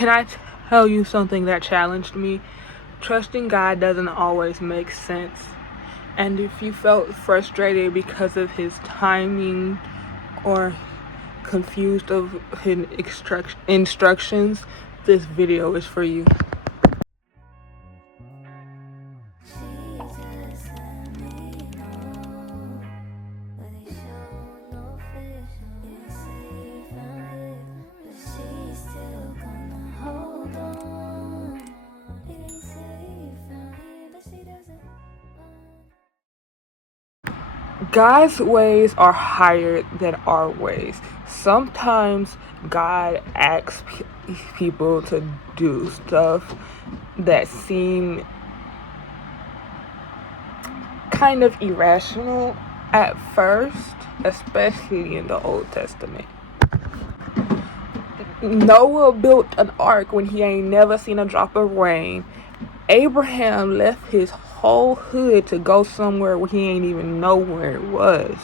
Can I tell you something that challenged me? Trusting God doesn't always make sense. And if you felt frustrated because of his timing or confused of his instructions, this video is for you. God's ways are higher than our ways. Sometimes God asks people to do stuff that seem kind of irrational at first, especially in the Old Testament. Noah built an ark when he ain't never seen a drop of rain. Abraham left his whole hood to go somewhere where he ain't even know where it was.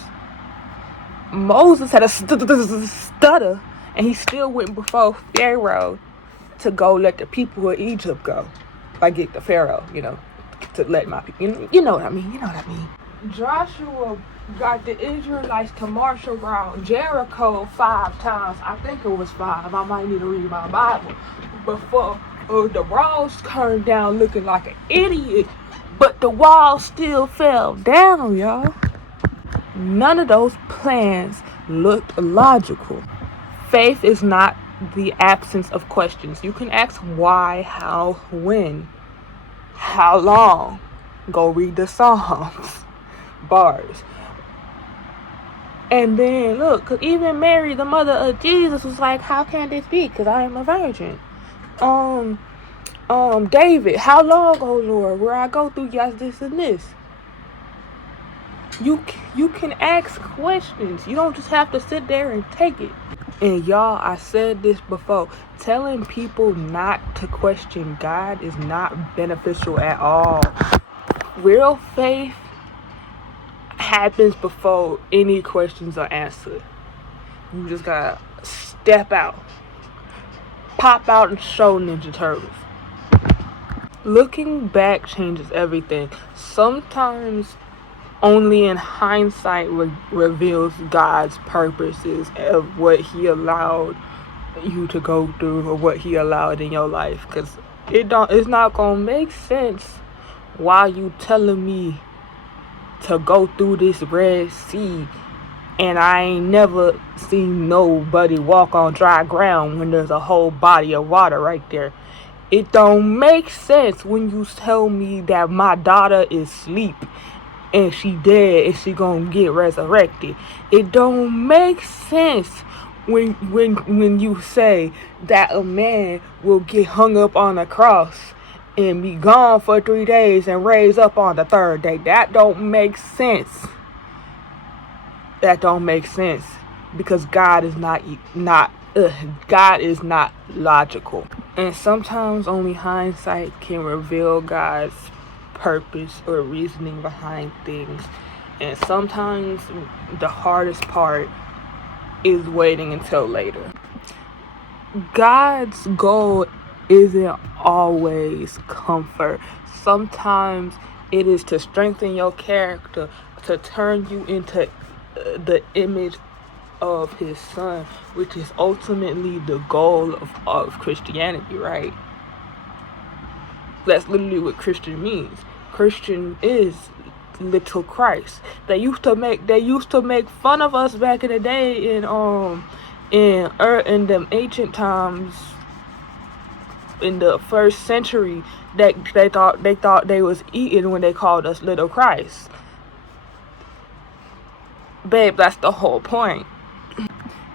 Moses had a stutter, and he still went before Pharaoh to go let the people of Egypt go. Like get the Pharaoh, to let my people. You know what I mean. Joshua got the Israelites to march around Jericho 5 times. I think it was 5. I might need to read my Bible before the walls turned down looking like an idiot, but the walls still fell down, y'all. None of those plans looked logical. Faith is not the absence of questions. You can ask why, how, when, how long. Go read the Psalms. Bars. And then look, cause even Mary, the mother of Jesus, was like, how can this be? Because I am a virgin. David, how long, oh Lord, where I go through this and this? You can ask questions. You don't just have to sit there and take it. And y'all, I said this before, telling people not to question God is not beneficial at all. Real faith happens before any questions are answered. You just gotta step out, pop out and show Ninja Turtles. Looking back changes everything. Sometimes only in hindsight reveals God's purposes of what he allowed you to go through or what he allowed in your life, because it's not gonna make sense while you telling me to go through this Red Sea and I ain't never seen nobody walk on dry ground when there's a whole body of water right there. It don't make sense when you tell me that my daughter is asleep and she dead and she gonna get resurrected. It don't make sense when you say that a man will get hung up on a cross and be gone for 3 days and raise up on the 3rd day. That don't make sense. That don't make sense because God is not logical. And sometimes only hindsight can reveal God's purpose or reasoning behind things. And sometimes the hardest part is waiting until later. God's goal isn't always comfort. Sometimes it is to strengthen your character, to turn you into the image of his son, which is ultimately the goal of Christianity, right? That's literally what Christian means. Christian is little Christ. They used to make fun of us back in the day in them ancient times, in the 1st century, that they thought they was eating when they called us little Christ. Babe, that's the whole point.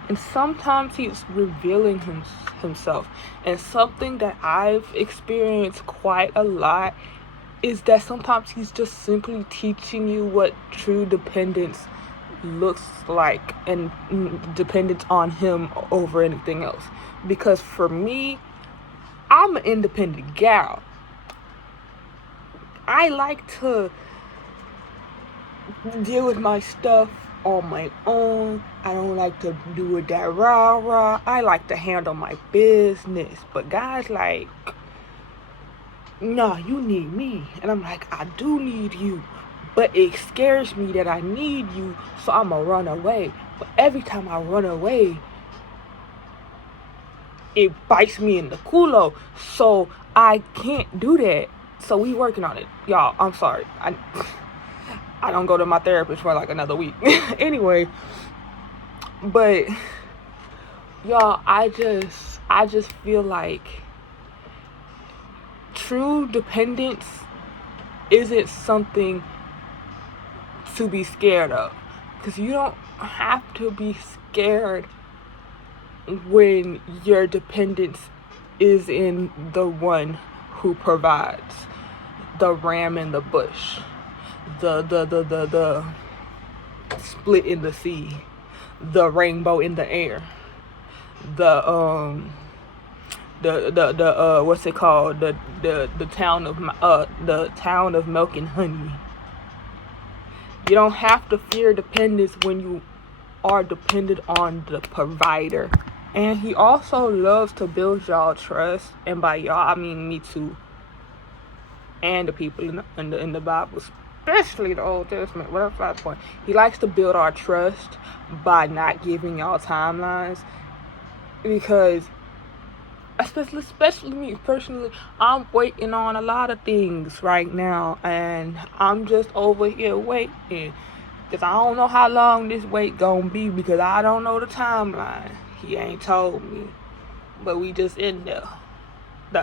And sometimes he's revealing himself. And something that I've experienced quite a lot is that sometimes he's just simply teaching you what true dependence looks like, and dependence on him over anything else. Because for me, I'm an independent gal. I like to deal with my stuff on my own. I don't like to do it that rah-rah. I like to handle my business. But guys like, nah, you need me. And I'm like, I do need you. But it scares me that I need you, so I'm going to run away. But every time I run away, it bites me in the culo. So I can't do that. So we working on it. Y'all, I'm sorry. I don't go to my therapist for like another week. Anyway, but y'all, I just feel like true dependence isn't something to be scared of, because you don't have to be scared when your dependence is in the one who provides. The ram in the bush, the split in the sea, the rainbow in the air, the what's it called, the town of milk and honey. You don't have to fear dependence when you are dependent on the provider. And he also loves to build y'all trust, and by y'all I mean me too, and the people in the Bible, especially the Old Testament. Whatever that's the point. He likes to build our trust by not giving y'all timelines, because especially me personally, I'm waiting on a lot of things right now, and I'm just over here waiting, because I don't know how long this wait gonna be, because I don't know the timeline. He ain't told me, but we just in there.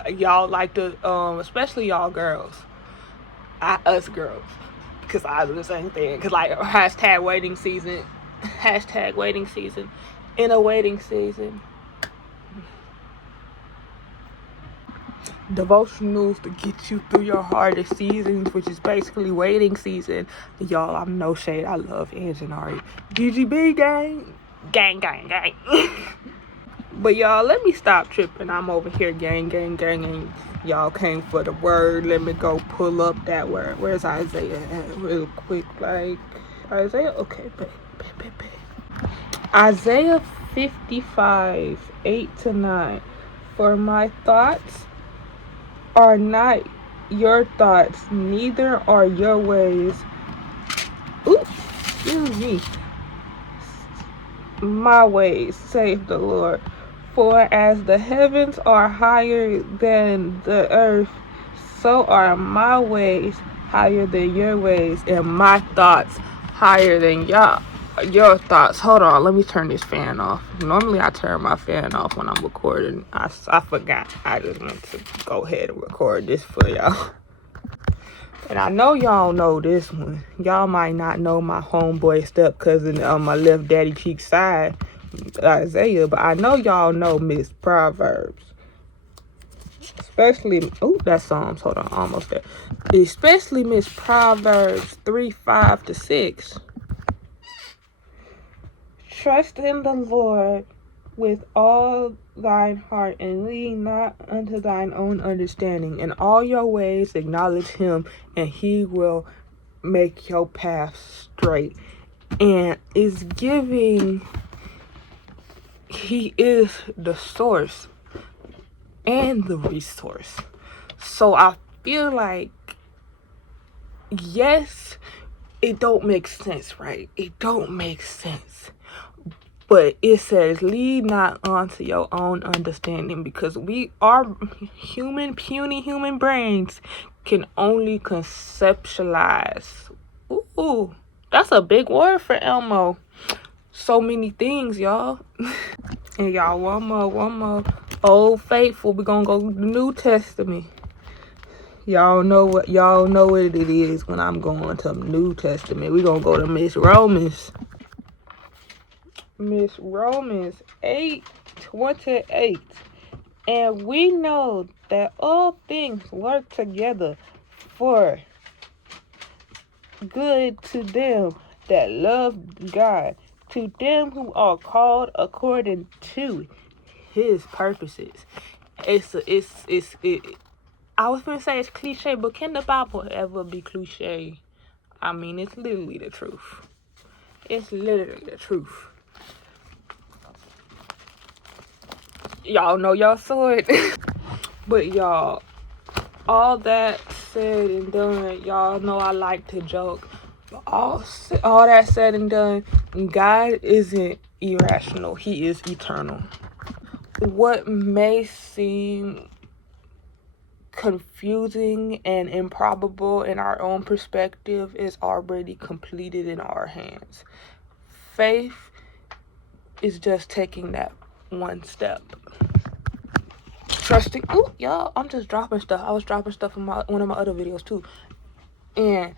Y'all like to, especially y'all girls, us girls, because I do the same thing. Because like hashtag waiting season, in a waiting season. Devotionals to get you through your hardest seasons, which is basically waiting season. Y'all, I'm no shade. I love Ange and Ari. GGB gang. Gang. But y'all, let me stop tripping. I'm over here gang. And y'all came for the word. Let me go pull up that word. Where's Isaiah at real quick? Like, Isaiah? Okay, babe. Isaiah 55, 8-9. For my thoughts are not your thoughts, neither are your ways. Excuse me. My ways, save the Lord. For as the heavens are higher than the earth, so are my ways higher than your ways, and my thoughts higher than your thoughts. Hold on, let me turn this fan off. Normally I turn my fan off when I'm recording. I forgot. I just want to go ahead and record this for y'all. And I know y'all know this one. Y'all might not know my homeboy step cousin on my left daddy cheek side, Isaiah, but I know y'all know Miss Proverbs. Especially, that's Psalms. Hold on, almost there. Especially Miss Proverbs 3:5-6. Trust in the Lord with all thine heart, and lean not unto thine own understanding. In all your ways acknowledge him, and he will make your path straight. And is giving, he is the source and the resource. So I feel like, yes, it don't make sense, right? It don't make sense. But it says, lead not onto your own understanding, because we are puny human brains can only conceptualize. Ooh, that's a big word for Elmo. So many things, y'all. And y'all, one more. Old Faithful, we're gonna go to the New Testament. Y'all know what it is when I'm going to the New Testament. We're gonna go to Miss Romans 8:28. And we know that all things work together for good to them that love God, to them who are called according to his purposes. I was gonna say it's cliche, but can the Bible ever be cliche? I mean, it's literally the truth. It's literally the truth. Y'all know y'all saw it. But y'all, all that said and done, y'all know I like to joke. All that said and done, God isn't irrational. He is eternal. What may seem confusing and improbable in our own perspective is already completed in our hands. Faith is just taking that one step. Trusting. Ooh, y'all, I'm just dropping stuff. I was dropping stuff in one of my other videos too. And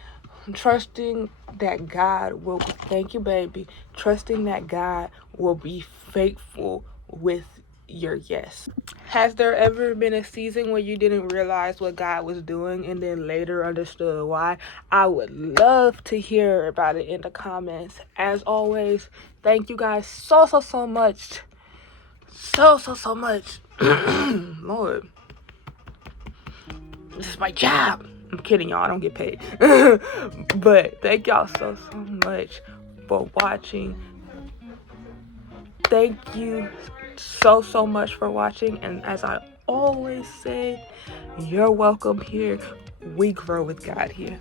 trusting that God will, thank you, baby. Trusting that God will be faithful with your yes. Has there ever been a season where you didn't realize what God was doing and then later understood why? I would love to hear about it in the comments. As always, thank you guys so much. So much. Lord. This is my job. I'm kidding, y'all. I don't get paid. But thank y'all so much for watching. Thank you so much for watching. And as I always say, you're welcome here. We grow with God here.